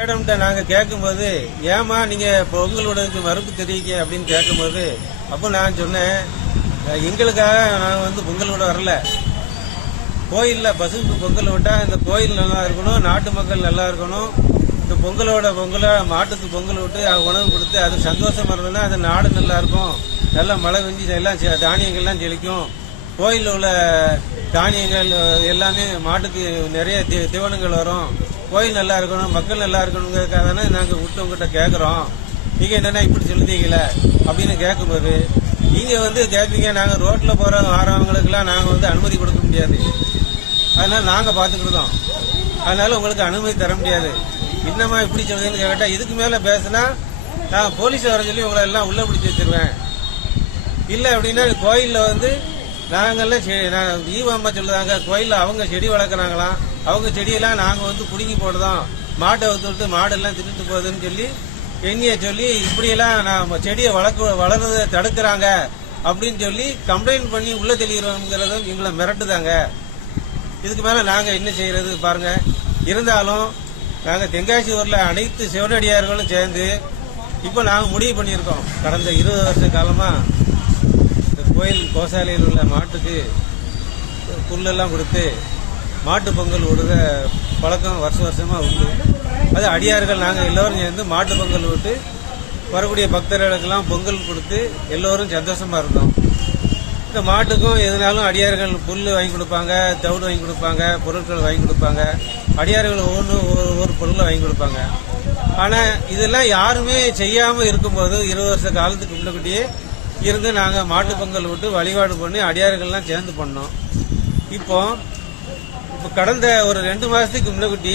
மேடம்கிட்ட நாங்க கேட்கும்போது ஏமா நீங்க பொங்கலோட மறுப்பு தெரிவிக்க அப்படின்னு கேட்கும்போது அப்போ நான் சொன்னேன், எங்களுக்காக நாங்கள் பொங்கலோட வரல, கோயில்ல பசுக்கு பொங்கல் விட்டா இந்த கோயில் நல்லா இருக்கணும், நாட்டு மக்கள் நல்லா இருக்கணும், இந்த பொங்கலை மாட்டுக்கு பொங்கல் விட்டு உணவு கொடுத்து அது சந்தோஷமா இருந்ததுன்னா அது நாடு நல்லா இருக்கும், நல்லா மழை பெஞ்சு எல்லாம் தானியங்கள்லாம் செழிக்கும், கோயிலில் உள்ள தானியங்கள் எல்லாமே மாட்டுக்கு நிறைய தீவனங்கள் வரும், கோயில் நல்லா இருக்கணும், மக்கள் நல்லா இருக்கணுங்கிறதுக்காக தானே நாங்கள் விட்டு உங்ககிட்ட கேட்குறோம், நீங்க என்னன்னா இப்படி சொல்லுதீங்களே அப்படின்னு கேட்கும்போது நீங்க கேட்பீங்க, நாங்க ரோட்ல போற வரவங்களுக்குலாம் நாங்க அனுமதி கொடுக்க முடியாது, அதனால நாங்க பாத்துக்கிட்டோம், அதனால உங்களுக்கு அனுமதி தர முடியாது, என்னமா இப்படி சொல்லுதுன்னு கேட்டா இதுக்கு மேல பேசினா நான் போலீஸ் வர சொல்லி உங்களை எல்லாம் உள்ள பிடிச்சி வச்சிருவேன், இல்ல அப்படின்னா கோயில்ல நாங்கெல்லாம் ஈவாம்மா சொல்லுதாங்க, கோயில்ல அவங்க செடி வளர்க்குறாங்களாம், அவங்க செடியெல்லாம் நாங்க புடுங்கி போடுதோம், மாட்டை விட்டு மாடெல்லாம் தின்னுட்டு போகுதுன்னு சொல்லி எண்ணிய சொல்லி இப்படியெல்லாம் நான் செடியை வளர்றதை தடுக்கிறாங்க அப்படின்னு சொல்லி கம்ப்ளைண்ட் பண்ணி உள்ள தெளிகிறோங்கிறத எங்களை மிரட்டுதாங்க. இதுக்கு மேல நாங்க என்ன செய்யறது பாருங்க. இருந்தாலும் நாங்க தென்காசி ஊர்ல அனைத்து சிவனடியார்களும் சேர்ந்து இப்ப நாங்க முடிவு பண்ணியிருக்கோம், கடந்த 20 வருஷ காலமா இந்த கோயில் கோசாலையில் உள்ள மாட்டுக்கு புல்லெல்லாம் கொடுத்து மாட்டு பொங்கல் விடுற பழக்கம் வருஷமா உண்டு. அது அடியார்கள் நாங்கள் எல்லோரும் சேர்ந்து மாட்டு பொங்கல் விட்டு வரக்கூடிய பக்தர்களுக்கெல்லாம் பொங்கல் கொடுத்து எல்லோரும் சந்தோஷமா இருந்தோம். இந்த மாட்டுக்கும் எதுனாலும் அடியார்கள் புல் வாங்கி கொடுப்பாங்க, தவிடு வாங்கி கொடுப்பாங்க, பொருட்கள் வாங்கி கொடுப்பாங்க, அடியார்கள் ஒவ்வொரு பொருளை வாங்கி கொடுப்பாங்க. ஆனா இதெல்லாம் யாருமே செய்யாம இருக்கும்போது 20 வருஷ காலத்துக்கு முன்னாடியே இருந்து நாங்க மாட்டு பொங்கல் விட்டு வழிபாடு பண்ணி அடியார்கள்லாம் சேர்ந்து பண்ணோம். இப்போ கடந்த ஒரு 2 மாசத்துக்கு முன்னாடி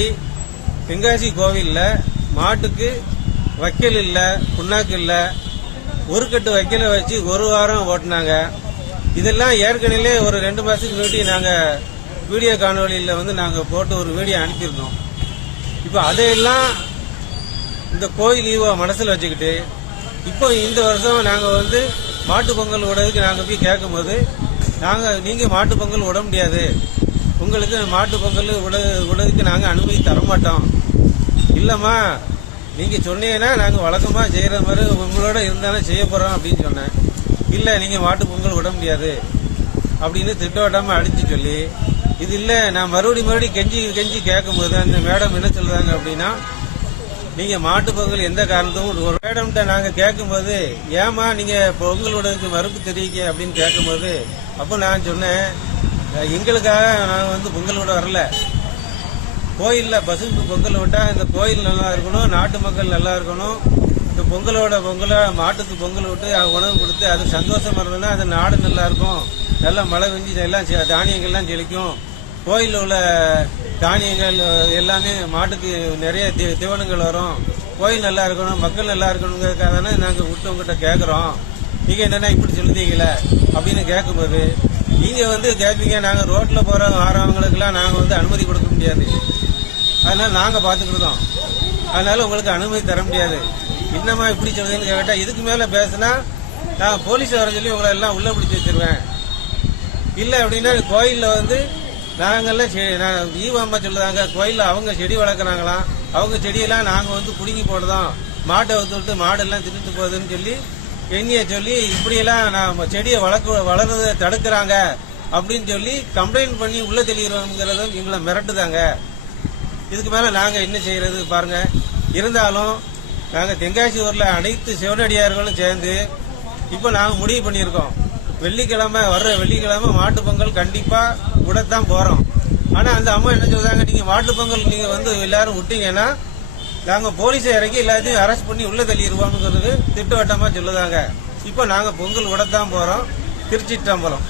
தென்காசி கோவில்ல மாட்டுக்கு வைக்கல் இல்ல, புண்ணாக்கு இல்ல, ஒரு கட்டு வைக்கல வச்சு ஒரு வாரம் ஓட்டினாங்க. இதெல்லாம் ஏற்கனவே ஒரு 2 மாசத்துக்கு முன்னாடி நாங்க வீடியோ காணொலியில நாங்க போட்டு ஒரு வீடியோ அனுப்பியிருந்தோம். இப்ப அதையெல்லாம் இந்த கோயில் ஈவோ மனசுல வச்சுக்கிட்டு இப்போ இந்த வருஷம் நாங்க மாட்டு பொங்கல் விடுறதுக்கு நாங்க போய் கேட்கும்போது நீங்க மாட்டு பொங்கல் விட முடியாது, உங்களுக்கு மாட்டு பொங்கல் விடுறதுக்கு நாங்க அனுமதி தர மாட்டோம், இல்லம்மா நீங்க சொன்னீங்கன்னா நாங்க வழக்கமா செய்யற மாதிரி உங்களோட இருந்தாலும் செய்ய போறோம் அப்படின்னு சொன்னேன். இல்ல நீங்க மாட்டு பொங்கல் விட முடியாது அப்படின்னு திட்டவட்டமா அடிச்சு சொல்லி இது இல்ல நான் மறுபடியும் கெஞ்சி கேட்கும்போது அந்த மேடம் என்ன சொல்றாங்க அப்படின்னா, நீங்க மாட்டு பொங்கல் எந்த காரணத்தும் ஒரு மேடம்கிட்ட நாங்க கேட்கும்போது ஏமா நீங்க பொங்கலோட மறுப்பு தெரிவிக்க அப்படின்னு கேட்கும்போது அப்போ நான் சொன்னேன், எங்களுக்காக நாங்க பொங்கலோட வரல, கோயில்ல பசுக்கு பொங்கல் விட்டா இந்த கோயில் நல்லா இருக்கணும், நாட்டு மக்கள் நல்லா இருக்கணும், இந்த பொங்கலை மாட்டுக்கு பொங்கல் விட்டு உணவு கொடுத்து அது சந்தோஷமா இருந்ததுன்னா அது நாடு நல்லா இருக்கும், நல்லா மழை பெஞ்சு எல்லாம் தானியங்கள்லாம் செழிக்கும், கோயிலில் உள்ள தானியங்கள் எல்லாமே மாட்டுக்கு நிறைய தீவனங்கள் வரும், கோயில் நல்லா இருக்கணும், மக்கள் நல்லா இருக்கணுங்கிறதுக்காக தானே நாங்க விட்டு உங்ககிட்ட கேட்கறோம், நீங்க என்னன்னா இப்படி சொல்லுதீங்களே அப்படின்னு கேட்கும்போது நீங்க கேட்பீங்க, நாங்க ரோட்ல போற வரவங்களுக்குலாம் நாங்க அனுமதி கொடுக்க முடியாது, அதனால நாங்க பாத்துக்கிட்டோம், அதனால உங்களுக்கு அனுமதி தர முடியாது, என்னமா இப்படி சொல்லுதுன்னு கேட்டா இதுக்கு மேல பேசினா நான் போலீஸ் வர சொல்லி உங்களை எல்லாம் உள்ள பிடிச்சி வச்சிருவேன், இல்ல அப்படின்னா கோயில்ல நாங்கெல்லாம் ஈவாம்மா சொல்லுதாங்க, கோயில்ல அவங்க செடி வளர்க்குறாங்களாம், அவங்க செடியெல்லாம் நாங்க புடுங்கி போடுதோம், மாட்டை விட்டு மாடெல்லாம் தின்னுட்டு போகுதுன்னு சொல்லி எண்ணிய சொல்லி இப்படியெல்லாம் நான் செடியை வளர்றதை தடுக்கிறாங்க அப்படின்னு சொல்லி கம்ப்ளைண்ட் பண்ணி உள்ள தெளிகிறோங்கிறத எங்களை மிரட்டுதாங்க. இதுக்கு மேல நாங்க என்ன செய்யறது பாருங்க. இருந்தாலும் நாங்க தென்காசி ஊர்ல அனைத்து சிவனடியார்களும் சேர்ந்து இப்ப நாங்க முடிவு பண்ணியிருக்கோம், வர்ற வெள்ளிக்கிழமை மாட்டு பொங்கல் கண்டிப்பா விடத்தான் போறோம். ஆனா அந்த அம்மா என்ன சொல்றாங்க, நீங்க மாட்டு பொங்கல் நீங்க எல்லாரும் விட்டீங்கன்னா நாங்க போலீஸை இறக்கி எல்லாத்தையும் அரெஸ்ட் பண்ணி உள்ள தள்ளிடுவோம்ங்கிறது திட்டவட்டமா சொல்லுதாங்க. இப்ப நாங்க பொங்கல் விடத்தான் போறோம். திருச்சிற்றம்பலம்.